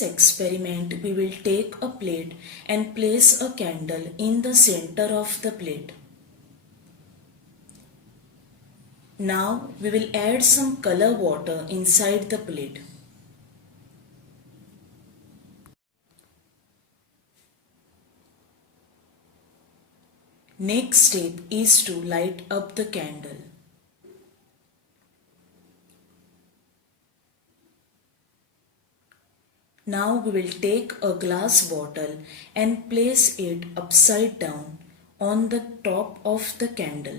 this experiment, we will take a plate and place a candle in the center of the plate. Now we will add some color water inside the plate. Next step is to light up the candle. Now we will take a glass bottle and place it upside down on the top of the candle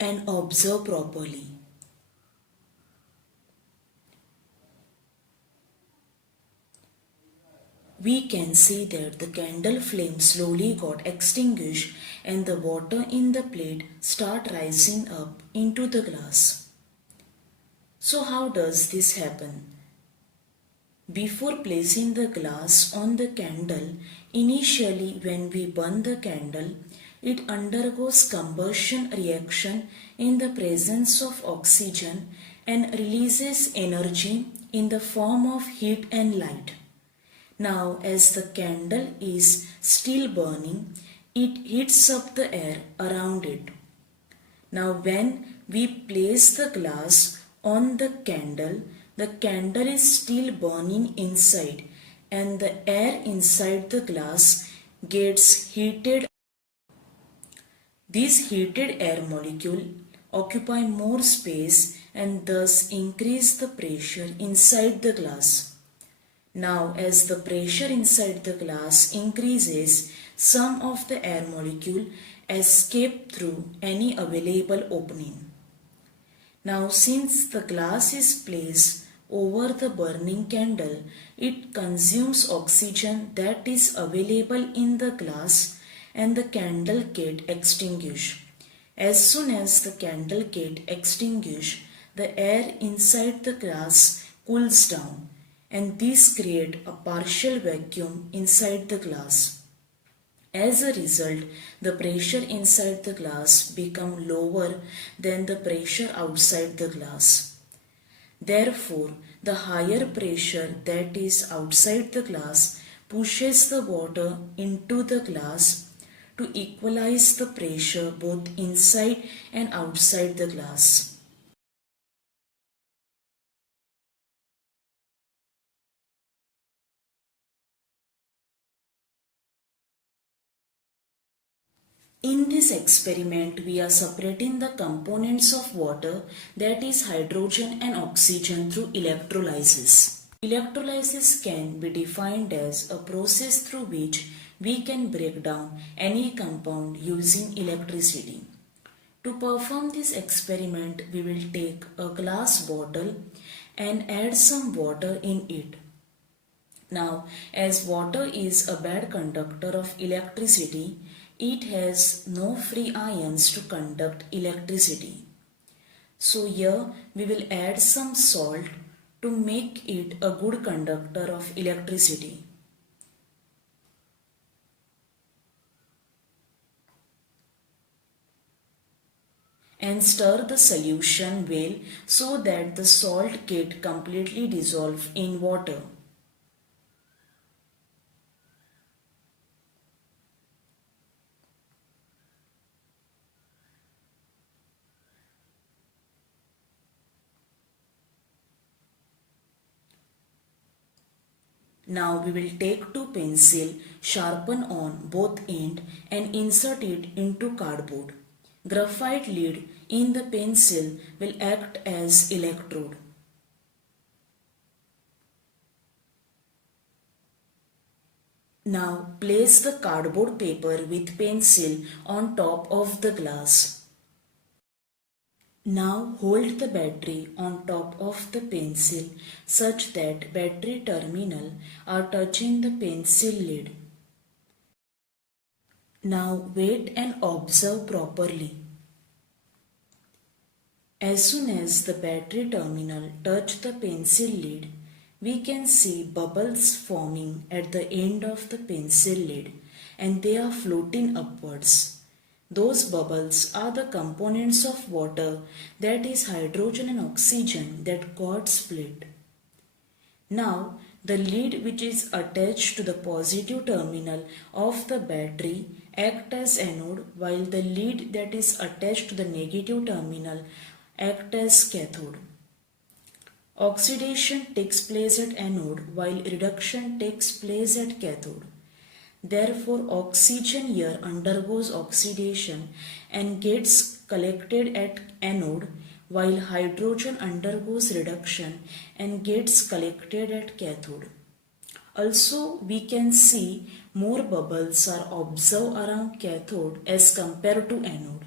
and observe properly. We can see that the candle flame slowly got extinguished and the water in the plate start rising up into the glass. So how does this happen? Before placing the glass on the candle, initially when we burn the candle, it undergoes combustion reaction in the presence of oxygen and releases energy in the form of heat and light. Now, as the candle is still burning, it heats up the air around it. Now, when we place the glass on the candle is still burning inside and the air inside the glass gets heated. These heated air molecules occupy more space and thus increase the pressure inside the glass. Now, as the pressure inside the glass increases, some of the air molecule escape through any available opening. Now, since the glass is placed over the burning candle, it consumes oxygen that is available in the glass and the candle gets extinguished. As soon as the candle gets extinguished, the air inside the glass cools down and this creates a partial vacuum inside the glass. As a result, the pressure inside the glass becomes lower than the pressure outside the glass. Therefore, the higher pressure that is outside the glass pushes the water into the glass to equalize the pressure both inside and outside the glass. In this experiment, we are separating the components of water, that is hydrogen and oxygen, through electrolysis. Electrolysis can be defined as a process through which we can break down any compound using electricity. To perform this experiment, we will take a glass bottle and add some water in it. Now, as water is a bad conductor of electricity, it has no free ions to conduct electricity. So here we will add some salt to make it a good conductor of electricity. And stir the solution well so that the salt get completely dissolved in water. Now we will take two pencils, sharpen on both ends and insert it into cardboard. Graphite lead in the pencil will act as electrode. Now place the cardboard paper with pencil on top of the glass. Now hold the battery on top of the pencil such that battery terminal are touching the pencil lid. Now wait and observe properly. As soon as the battery terminal touch the pencil lid, we can see bubbles forming at the end of the pencil lid and they are floating upwards. Those bubbles are the components of water, that is hydrogen and oxygen, that got split. Now, the lead which is attached to the positive terminal of the battery act as anode, while the lead that is attached to the negative terminal act as cathode. Oxidation takes place at anode while reduction takes place at cathode. Therefore, oxygen here undergoes oxidation and gets collected at anode, while hydrogen undergoes reduction and gets collected at cathode. Also, we can see more bubbles are observed around cathode as compared to anode.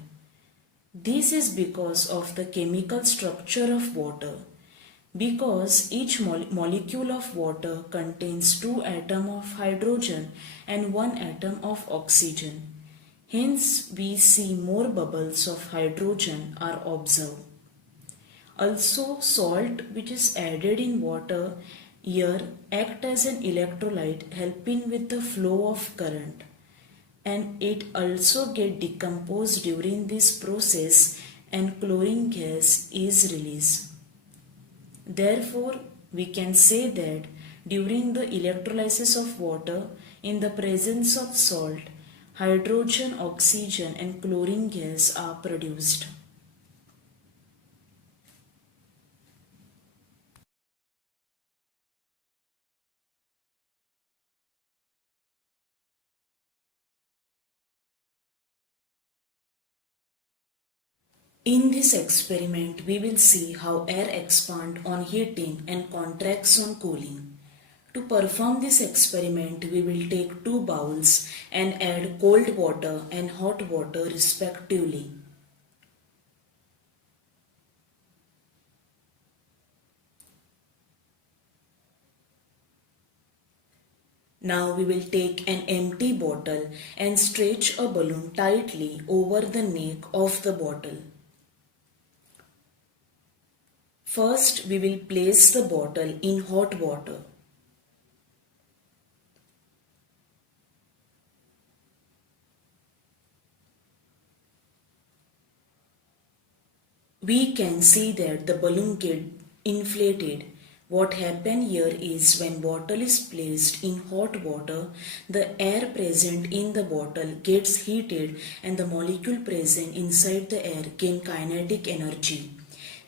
This is because of the chemical structure of water. Because each molecule of water contains two atoms of hydrogen and one atom of oxygen. Hence, we see more bubbles of hydrogen are observed. Also, salt which is added in water here act as an electrolyte helping with the flow of current, and it also get decomposed during this process and chlorine gas is released. Therefore, we can say that during the electrolysis of water in the presence of salt, hydrogen, oxygen and chlorine gas are produced. In this experiment, we will see how air expands on heating and contracts on cooling. To perform this experiment, we will take two bowls and add cold water and hot water respectively. Now we will take an empty bottle and stretch a balloon tightly over the neck of the bottle. First, we will place the bottle in hot water. We can see that the balloon gets inflated. What happens here is when bottle is placed in hot water, the air present in the bottle gets heated and the molecule present inside the air gain kinetic energy.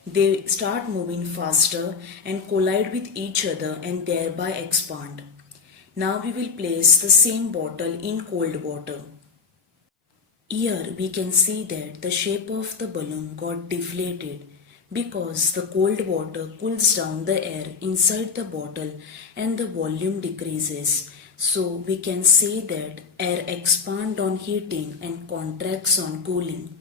They start moving faster and collide with each other and thereby expand. Now we will place the same bottle in cold water. Here we can see that the shape of the balloon got deflated because the cold water cools down the air inside the bottle and the volume decreases. So we can say that air expands on heating and contracts on cooling.